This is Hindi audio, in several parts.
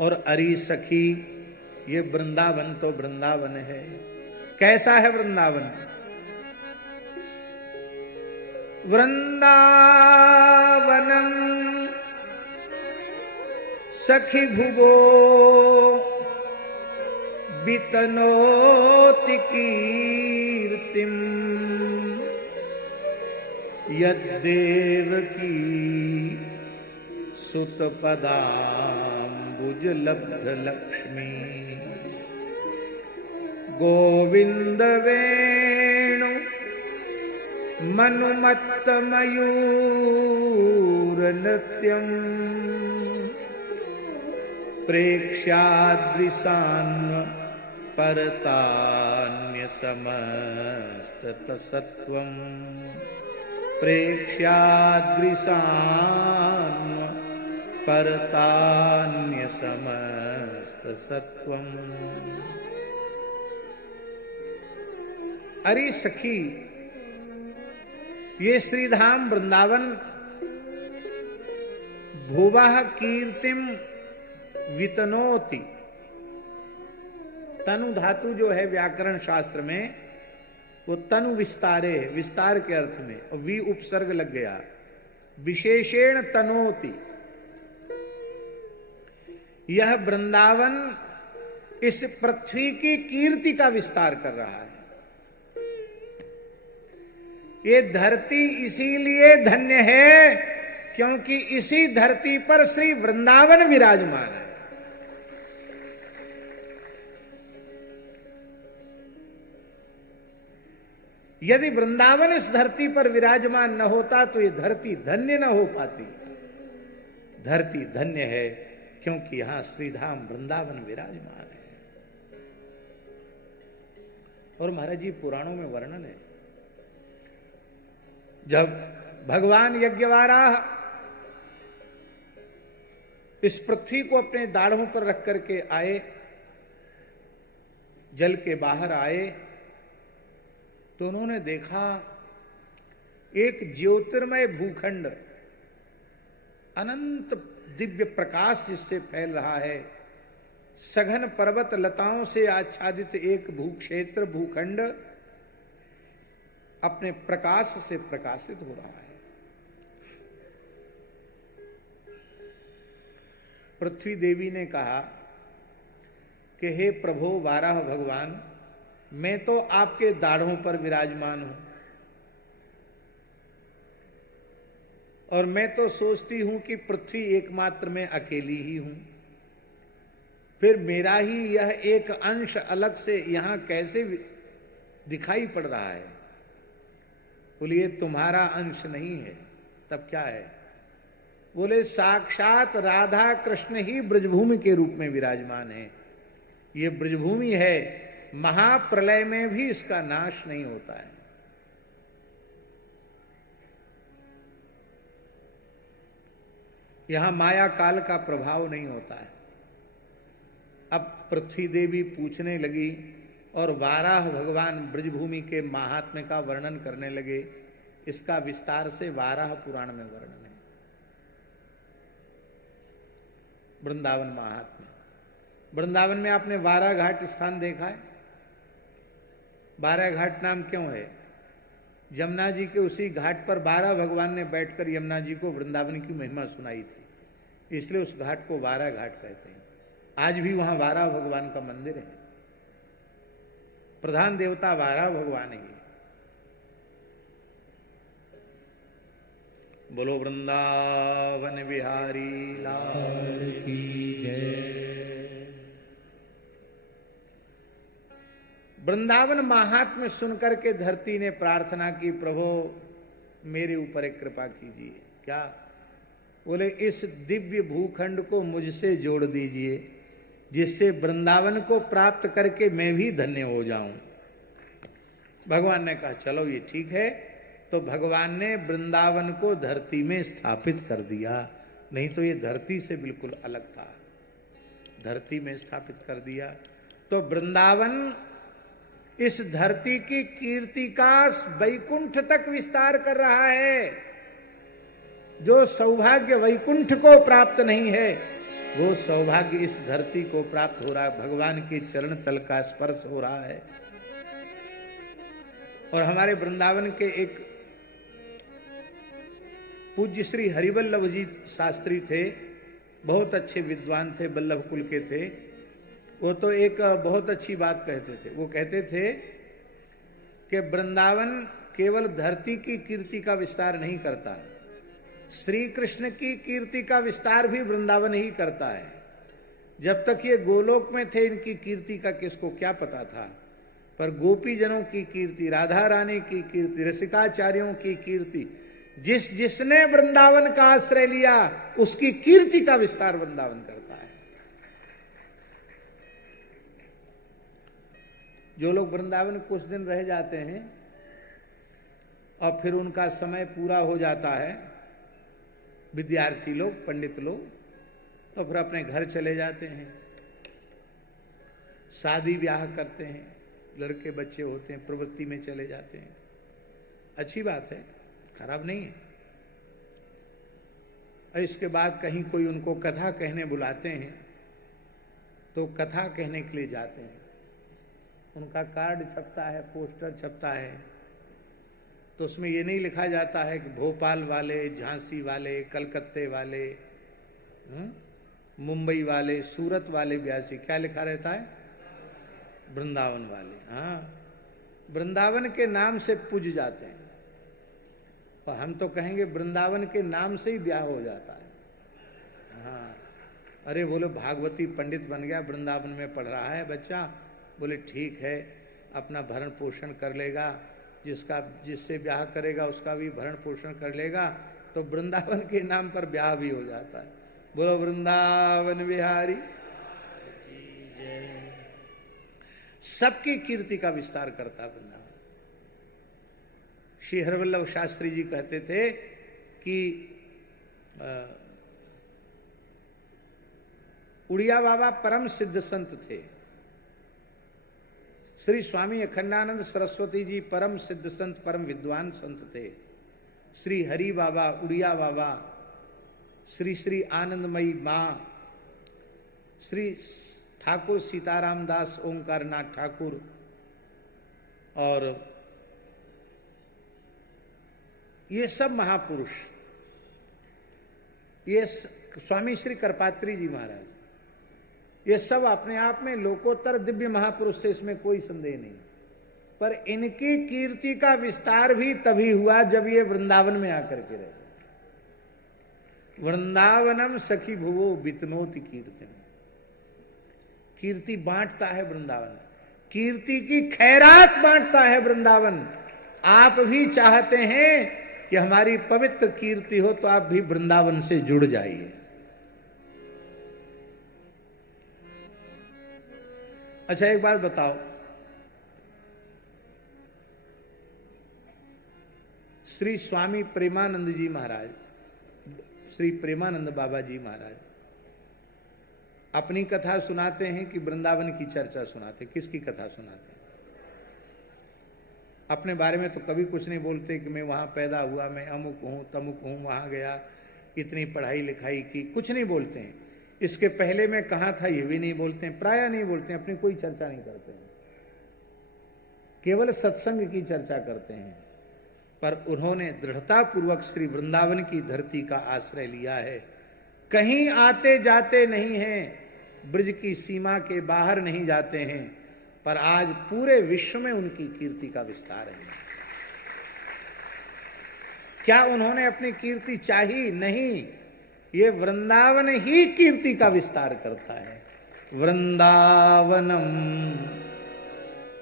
और अरी सखी, ये वृंदावन तो वृंदावन है। कैसा है वृंदावन? वृंदावनम सखी भुवो वितनोति कीर्तिम, यद्देवकी सुतपदाम्बुज लब्ध लक्ष्मी, गोविंद वेणु मनुमत्त मयूर नृत्यम, प्रेक्ष्यादृशान्व परतान्य समस्त सत्वम, प्रेक्ष्यादृशान्व परतान्य समस्त सत्वम। अरे सखी, ये श्रीधाम वृंदावन भुवः कीर्तिम वितनोति। तनु धातु जो है व्याकरण शास्त्र में, वो तनु विस्तारे है, विस्तार के अर्थ में, और वी उपसर्ग लग गया। विशेषेण तनोति, यह वृंदावन इस पृथ्वी की कीर्ति का विस्तार कर रहा है। ये धरती इसीलिए धन्य है क्योंकि इसी धरती पर श्री वृंदावन विराजमान है। यदि वृंदावन इस धरती पर विराजमान न होता तो ये धरती धन्य न हो पाती। धरती धन्य है क्योंकि यहां श्रीधाम वृंदावन विराजमान है। और महाराज जी, पुराणों में वर्णन है, जब भगवान यज्ञवाराह इस पृथ्वी को अपने दाढ़ों पर रख करके आए, जल के बाहर आए, तो उन्होंने देखा एक ज्योतिर्मय भूखंड, अनंत दिव्य प्रकाश जिससे फैल रहा है, सघन पर्वत लताओं से आच्छादित एक भूक्षेत्र, भूखंड अपने प्रकाश से प्रकाशित हो रहा है। पृथ्वी देवी ने कहा कि हे प्रभु वाराह भगवान, मैं तो आपके दाढ़ों पर विराजमान हूं, और मैं तो सोचती हूं कि पृथ्वी एकमात्र में अकेली ही हूं, फिर मेरा ही यह एक अंश अलग से यहां कैसे दिखाई पड़ रहा है? बोलिए तुम्हारा अंश नहीं है, तब क्या है? बोले साक्षात राधा कृष्ण ही ब्रजभूमि के रूप में विराजमान है। ये ब्रजभूमि है, महाप्रलय में भी इसका नाश नहीं होता है। यहां माया काल का प्रभाव नहीं होता है। अब पृथ्वी देवी पूछने लगी और वाराह भगवान ब्रजभूमि के महात्म्य का वर्णन करने लगे। इसका विस्तार से वाराह पुराण में वर्णन है। वृंदावन महात्म्य, वृंदावन में आपने वाराह घाट स्थान देखा है? वाराह घाट नाम क्यों है? यमुना जी के उसी घाट पर वाराह भगवान ने बैठकर यमुना जी को वृंदावन की महिमा सुनाई थी, इसलिए उस घाट को वाराह घाट कहते हैं। आज भी वहां वाराह भगवान का मंदिर है। प्रधान देवता वाराह भगवान है। बोलो वृंदावन बिहारी लाल की जय। वृंदावन महात्म्य सुनकर के धरती ने प्रार्थना की, प्रभु मेरे ऊपर एक कृपा कीजिए। क्या? बोले इस दिव्य भूखंड को मुझसे जोड़ दीजिए, जिससे वृंदावन को प्राप्त करके मैं भी धन्य हो जाऊं। भगवान ने कहा चलो ये ठीक है। तो भगवान ने वृंदावन को धरती में स्थापित कर दिया, नहीं तो ये धरती से बिल्कुल अलग था। धरती में स्थापित कर दिया तो वृंदावन इस धरती की कीर्ति का वैकुंठ तक विस्तार कर रहा है। जो सौभाग्य वैकुंठ को प्राप्त नहीं है, वो सौभाग्य इस धरती को प्राप्त हो रहा है, भगवान के चरण तल का स्पर्श हो रहा है। और हमारे वृंदावन के एक पूज्य श्री हरिवल्लभ जी शास्त्री थे, बहुत अच्छे विद्वान थे, वल्लभ कुल के थे। वो तो एक बहुत अच्छी बात कहते थे। वो कहते थे कि वृंदावन केवल धरती की कीर्ति का विस्तार नहीं करता, श्री कृष्ण की कीर्ति का विस्तार भी वृंदावन ही करता है। जब तक ये गोलोक में थे इनकी कीर्ति का किसको क्या पता था, पर गोपी जनों की कीर्ति, राधा रानी की कीर्ति, रसिकाचार्यों की कीर्ति, जिसने वृंदावन का आश्रय लिया उसकी कीर्ति का विस्तार वृंदावन करता है। जो लोग वृंदावन कुछ दिन रह जाते हैं और फिर उनका समय पूरा हो जाता है, विद्यार्थी लोग, पंडित लोग, तो फिर अपने घर चले जाते हैं, शादी ब्याह करते हैं, लड़के बच्चे होते हैं, प्रवृत्ति में चले जाते हैं। अच्छी बात है, खराब नहीं है। और इसके बाद कहीं कोई उनको कथा कहने बुलाते हैं तो कथा कहने के लिए जाते हैं। उनका कार्ड छपता है, पोस्टर छपता है, तो उसमें ये नहीं लिखा जाता है कि भोपाल वाले, झांसी वाले, कलकत्ते वाले, मुंबई वाले, सूरत वाले ब्यासी। क्या लिखा रहता है? वृंदावन वाले। हाँ, वृंदावन के नाम से पूज जाते हैं। और हम तो कहेंगे वृंदावन के नाम से ही ब्याह हो जाता है। हाँ, अरे बोले भागवती पंडित बन गया, वृंदावन में पढ़ रहा है बच्चा। बोले ठीक है, अपना भरण पोषण कर लेगा, जिससे ब्याह करेगा उसका भी भरण पोषण कर लेगा, तो वृंदावन के नाम पर ब्याह भी हो जाता है। बोलो वृंदावन बिहारी जय। सबकी कीर्ति का विस्तार करता वृंदावन। श्री हरिवल्लभ शास्त्री जी कहते थे कि उड़िया बाबा परम सिद्ध संत थे, श्री स्वामी अखंडानंद सरस्वती जी परम सिद्ध संत, परम विद्वान संत थे। श्री हरि बाबा, उड़िया बाबा, श्री श्री आनंदमयी मां, श्री ठाकुर सीताराम दास ओंकारनाथ ठाकुर, और ये सब महापुरुष, ये स्वामी श्री करपात्री जी महाराज, ये सब अपने आप में लोकोत्तर दिव्य महापुरुष थे, इसमें कोई संदेह नहीं। पर इनकी कीर्ति का विस्तार भी तभी हुआ जब ये वृंदावन में आकर के रहे। वृंदावनम सखी भुवो बितनोति कीर्तन। कीर्ति बांटता है वृंदावन, कीर्ति की खैरात बांटता है वृंदावन। आप भी चाहते हैं कि हमारी पवित्र कीर्ति हो तो आप भी वृंदावन से जुड़ जाइए। अच्छा, एक बात बताओ, श्री स्वामी प्रेमानंद जी महाराज, श्री प्रेमानंद बाबा जी महाराज अपनी कथा सुनाते हैं कि वृंदावन की चर्चा सुनाते? किसकी कथा सुनाते हैं? अपने बारे में तो कभी कुछ नहीं बोलते कि मैं वहां पैदा हुआ, मैं अमुक हूं, तमुक हूं, वहां गया, इतनी पढ़ाई लिखाई की, कुछ नहीं बोलते हैं। इसके पहले मैं कहाँ था ये भी नहीं बोलते हैं, प्राय नहीं बोलते हैं, अपनी कोई चर्चा नहीं करते हैं, केवल सत्संग की चर्चा करते हैं। पर उन्होंने दृढ़ता पूर्वक श्री वृंदावन की धरती का आश्रय लिया है। कहीं आते जाते नहीं हैं, ब्रज की सीमा के बाहर नहीं जाते हैं, पर आज पूरे विश्व में उनकी कीर्ति का विस्तार है। क्या उन्होंने अपनी कीर्ति चाही? नहीं, ये वृंदावन ही कीर्ति का विस्तार करता है। वृंदावनम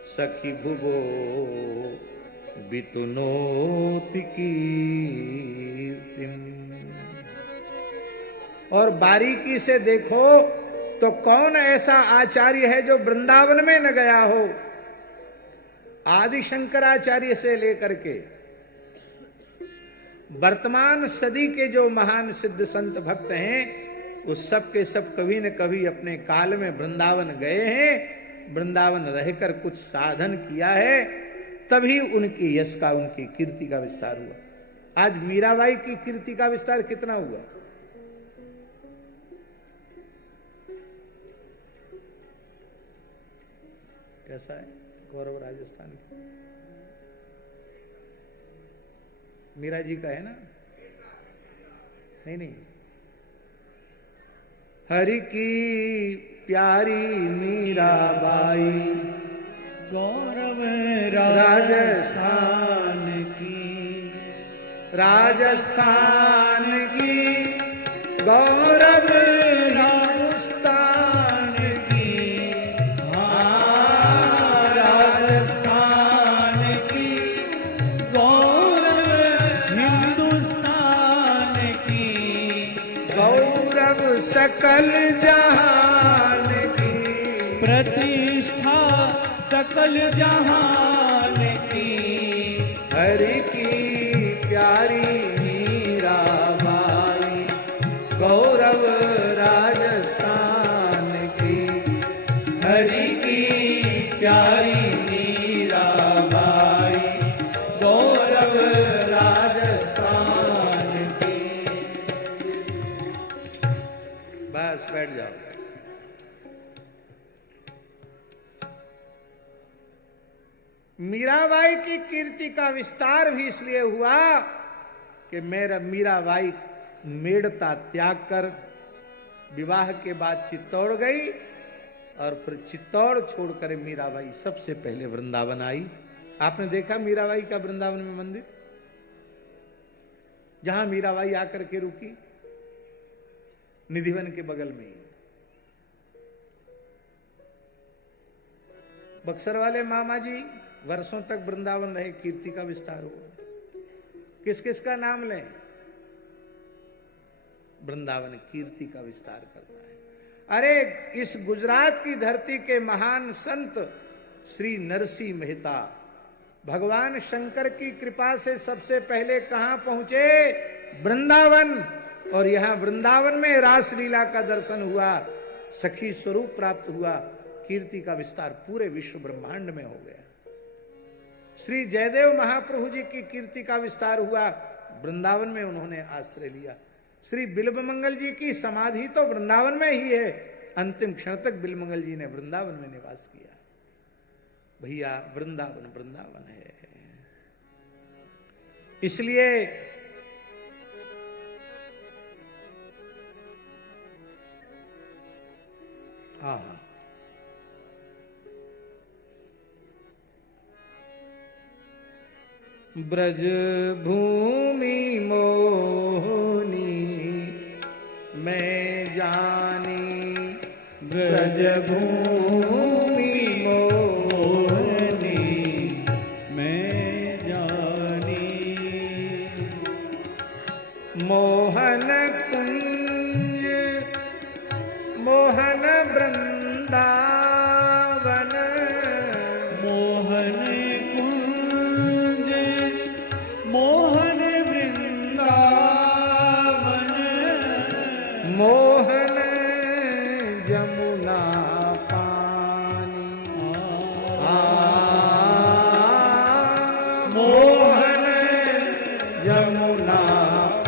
सखी भुवो बितुनोति कीर्तिम। और बारीकी से देखो तो कौन ऐसा आचार्य है जो वृंदावन में न गया हो? आदि शंकराचार्य से लेकर के वर्तमान सदी के जो महान सिद्ध संत भक्त हैं, उस सब के सब कभी न कभी अपने काल में वृंदावन गए हैं, वृंदावन रहकर कुछ साधन किया है, तभी उनकी यश का, उनकी कीर्ति का विस्तार हुआ। आज मीराबाई की कीर्ति का विस्तार कितना हुआ? कैसा है गौरव राजस्थान का? मीरा जी का है ना? नहीं, हरि की प्यारी मीराबाई गौरव राजस्थान की, राजस्थान की गौरव हिंदुस्तान की, हाँ राजस्थान की गौरव हिंदुस्तान की, गौरव सकल जहान की, प्रतिष्ठा सकल जहान की, हरि की प्यारी मीराबाई गौरव राजस्थान की, हरि की प्यारी मीराबाई गौरव राजस्थान की। बस बैठ जाओ। मीराबाई की कीर्ति का विस्तार भी इसलिए हुआ कि मीराबाई मेड़ता त्याग कर विवाह के बाद चित्तौड़ गई और फिर चित्तौड़ छोड़कर मीराबाई सबसे पहले वृंदावन आई। आपने देखा मीराबाई का वृंदावन में मंदिर, जहां मीराबाई आकर के रुकी, निधिवन के बगल में ही। बक्सर वाले मामा जी वर्षों तक वृंदावन रहे, कीर्ति का विस्तार हुआ। किस किस का नाम लें? वृंदावन कीर्ति का विस्तार करता है। अरे इस गुजरात की धरती के महान संत श्री नरसिंह मेहता भगवान शंकर की कृपा से सबसे पहले कहां पहुंचे? वृंदावन। और यहां वृंदावन में रासलीला का दर्शन हुआ, सखी स्वरूप प्राप्त हुआ, कीर्ति का विस्तार पूरे विश्व ब्रह्मांड में हो गया। श्री जयदेव महाप्रभु जी की कीर्ति का विस्तार हुआ, वृंदावन में उन्होंने आश्रय लिया। श्री बिल्वमंगल जी की समाधि तो वृंदावन में ही है, अंतिम क्षण तक बिल्वमंगल जी ने वृंदावन में निवास किया। भैया वृंदावन वृंदावन है। इसलिए हाँ, ब्रज भूमि मोहनी मैं जानी, ब्रज भूमि मोहनी मैं जानी, मोहन कुंज मोहन वृंदावन, मोहन कुंज मोहन वृंदावन, मोहन जमुना पानी, मोहन जमुना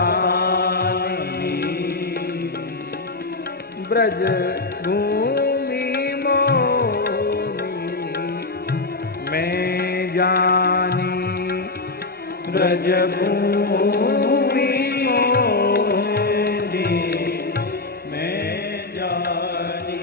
पानी, ब्रज भूमि मोहनी मैं जानी, ब्रज भूमि मोहनी मैं जानी।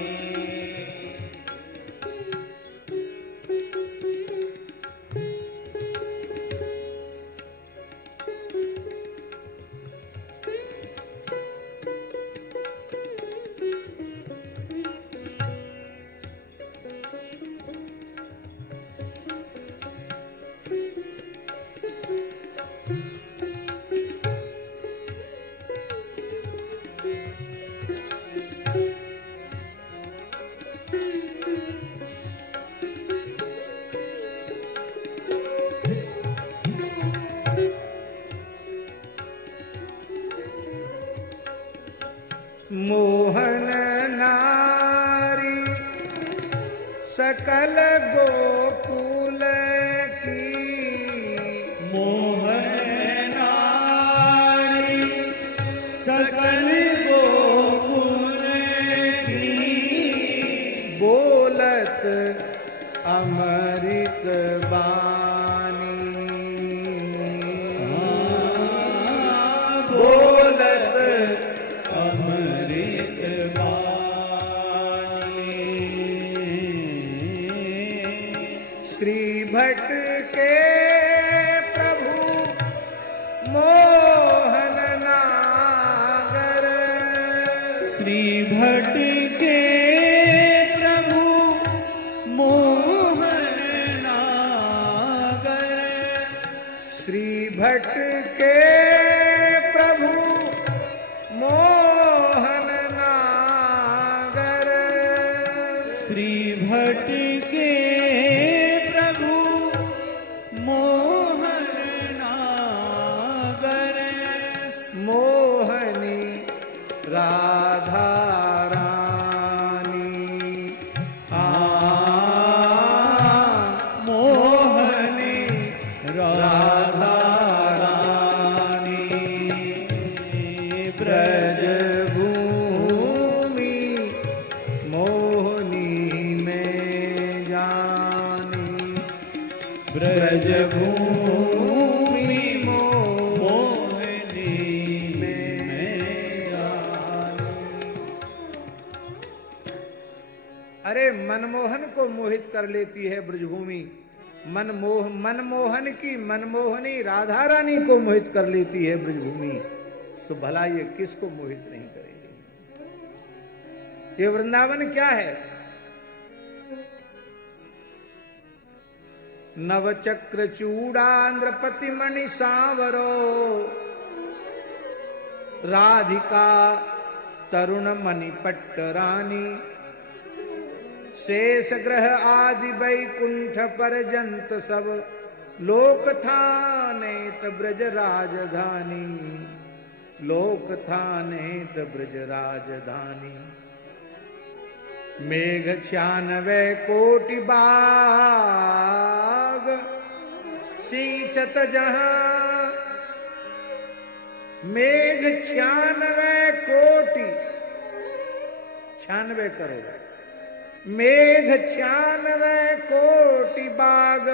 मोहन नारी सकल गोकुल की, मोहन नारी सकल गोकुल की, बोलत अमृत मोहनी राधा रानी। मोहनी राधा रानी। ब्रज भूमि मोहनी में जानी। ब्रज भूमि मोहनी में जानी। अरे मनमोहन को मोहित कर लेती है ब्रजभूमि। मनमोहन की मनमोहनी राधा रानी को मोहित कर लेती है ब्रजभूमि, तो भला ये किसको मोहित नहीं करेगी? ये वृंदावन क्या है? नवचक्र चूड़ांध्रपति मणि सांवरो, राधिका तरुण मणिपट्ट रानी। शेष ग्रह आदि वैकुंठ पर्यंत सब, लोक थानेत ब्रज राजधानी। लोक थानेत ब्रज राजधानी। मेघ 96 कोटि बाग, सींचत जहां। मेघ 96 कोटि, 96 करोड़। मेघ 96 कोटि बाग,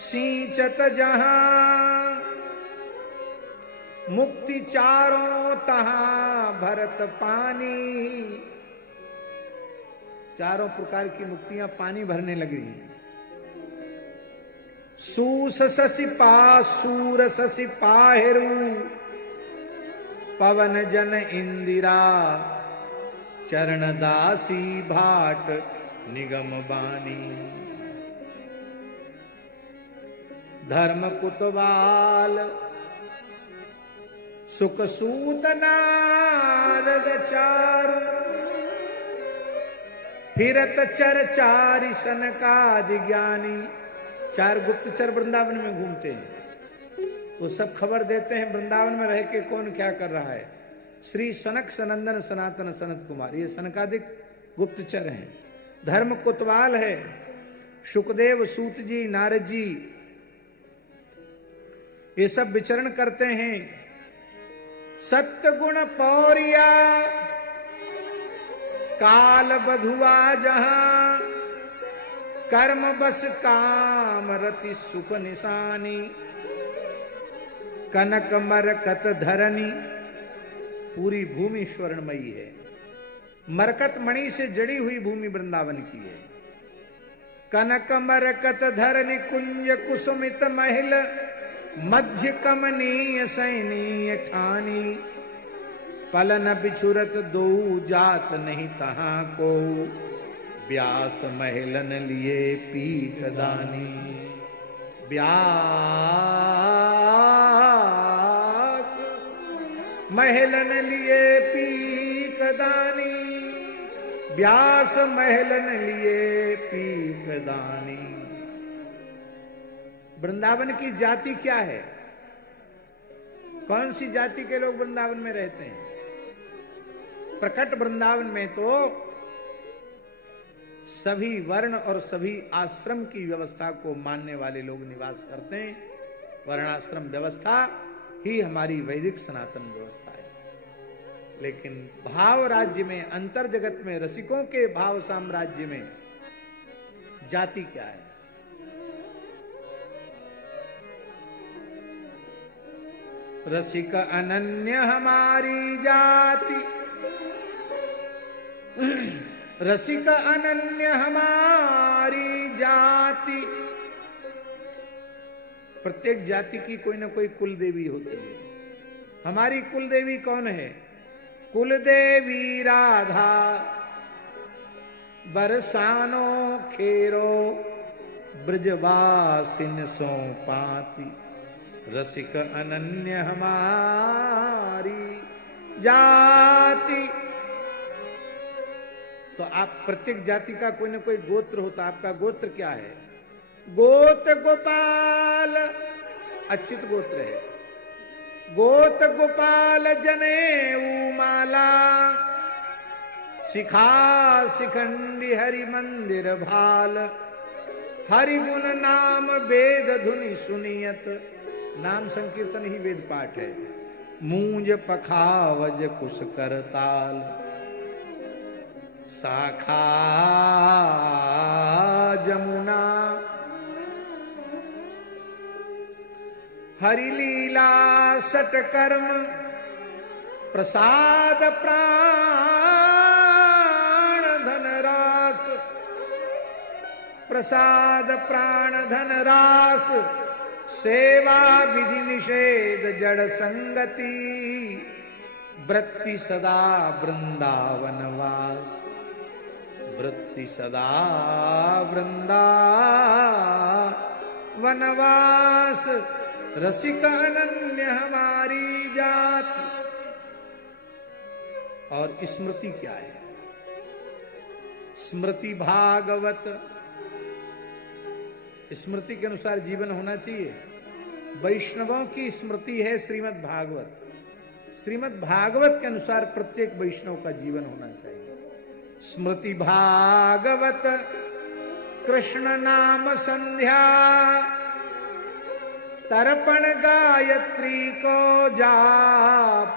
सींचत जहां। मुक्ति चारों तहां भरत पानी। चारों प्रकार की मुक्तियां पानी भरने लगी। सूस ससी सूर ससी पाहेरु, पवन जन इंदिरा। चरण दासी भाट निगम बानी। धर्म कुतवाल सुख सूत नारद चारु। फिरत चर चारि सनकादि ज्ञानी। 4 गुप्तचर वृंदावन में घूमते हैं, वो सब खबर देते हैं वृंदावन में रह के कौन क्या कर रहा है। श्री सनक सनंदन सनातन सनत कुमार, ये सनकादिक गुप्तचर हैं। धर्म कोतवाल है, शुकदेव सूत जी नारद जी, ये सब विचरण करते हैं। सत्य गुण पौरिया काल बधुआ जहां। कर्म बस काम रति सुख निशानी। कनक मरकत धरनी, पूरी भूमि स्वर्णमयी है। मरकत मणि से जड़ी हुई भूमि वृंदावन की है। कनक मरकत धरनी कुंज कुसुमित महिल। मध्य कमनीय सैनीय ठानी। पलन बिछुरत दो जात नहीं तहां को। व्यास महिलन लिए पीक दानी। व्यास महलन लिए पीक दानी। व्यास महलन लिए पीक दानी। वृंदावन की जाति क्या है? कौन सी जाति के लोग वृंदावन में रहते हैं? प्रकट वृंदावन में तो सभी वर्ण और सभी आश्रम की व्यवस्था को मानने वाले लोग निवास करते हैं। वर्णाश्रम व्यवस्था ही हमारी वैदिक सनातन व्यवस्था है। लेकिन भाव राज्य में, अंतर जगत में, रसिकों के भाव साम्राज्य में जाति क्या है? रसिक अनन्य हमारी जाति। रसिक अनन्य हमारी जाति। प्रत्येक जाति की कोई ना कोई कुल देवी होती है। हमारी कुल देवी कौन है? कुल देवी राधा। बरसानो खेरो ब्रजवासिन सो पाती। रसिक अनन्य हमारी जाति। तो आप प्रत्येक जाति का कोई ना कोई गोत्र होता। आपका गोत्र क्या है? गोत्र गोपाल अच्युत गोत्र है। गोत गोपाल जने माला शिखा शिखंडी हरि मंदिर भाल हरि गुण नाम वेद धुनि सुनियत। नाम संकीर्तन ही वेद पाठ है। मूंज पखावज कुश कर ताल शाखा जमुना हरि लीला सट कर्म प्रसाद प्राण धन रास प्रसाद प्राण धन रास सेवा विधि निषेध जड़ संगति वृत्ति सदा वृंदावन वास वृत्ति सदा वृंदावन वास रसिक अनन्य हमारी जाति। और स्मृति क्या है? स्मृति भागवत, स्मृति के अनुसार जीवन होना चाहिए। वैष्णवों की स्मृति है श्रीमद् भागवत। श्रीमद् भागवत के अनुसार प्रत्येक वैष्णव का जीवन होना चाहिए। स्मृति भागवत कृष्ण नाम संध्या तर्पण गायत्री को जाप।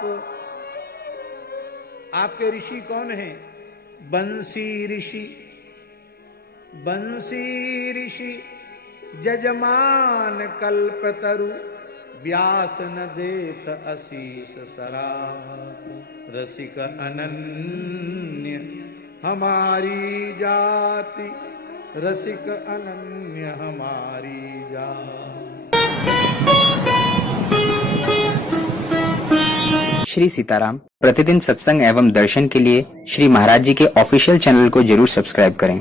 आपके ऋषि कौन हैं? बंसी ऋषि। बंसी ऋषि जजमान कल्पतरु व्यास न देत असीस सराप। रसिक अनन्य हमारी जाति रसिक अनन्य हमारी जाति। श्री सीताराम। प्रतिदिन सत्संग एवं दर्शन के लिए श्री महाराज जी के ऑफिशियल चैनल को जरूर सब्सक्राइब करें।